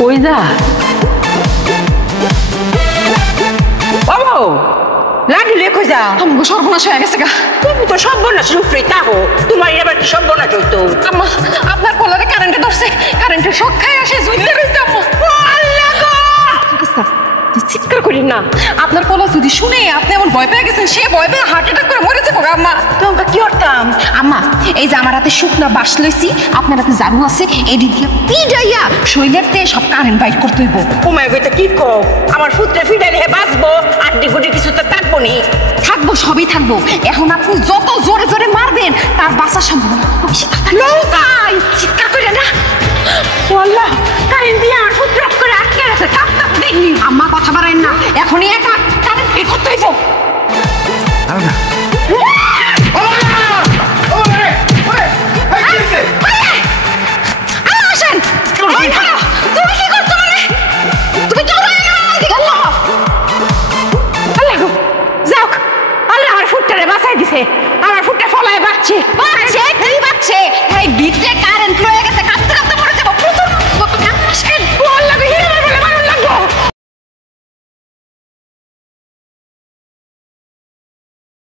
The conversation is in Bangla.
কই যা বাবু লাঠি লেখো যা আমগো সর্বনাশ হয়ে গেছে গা। তুমি তো সর্বনাশ রূপরে তাহো তোমার এবার কি সর্বনাশ হইতো আম্মা আপনার পোলারে কারেন্টে ধরছে, কারেন্টের শক খায় আসে জুইতে রইছে আম্মা। আল্লাহ গো আচ্ছা চিৎকার করেন না, আপনার পোলা যদি শুনে আপনি এমন ভয় পেয়ে গেছেন সে ভয় পেয়ে হার্ট অ্যাটাক করে মরে যাবো গা আম্মা। তোমাকে কি করতাম আম্মা এই যে আমার হাতে শুকনা বাঁশ লইছি, আপনার হাতে ঝাড়ু আছে, এডি দিয়ে পিডাইয়া শৈলের তে সব কারেন্ট বাইট করতে হইব। তোমায় কইতে কি কও আমার পুত্রে ফিডাইলে বাঁচবো আড্ডি গুডি কিছু তো থাকবো নি থাকবো সবই থাকবো, এখন আপনি যত জোরে জোরে মারবেন তার বাঁচার সম্ভাবনা বেশি। লৌকাই চিৎকার করে না ও আল্লাহ কারেন্ট দিয়ে আমার পুত্র অফ করে আটকে আছে থাক থাক দেখনি আম্মা কথা বাড়াইন না, এখনই একা কারেন্ট বের করতে হইব। আরে না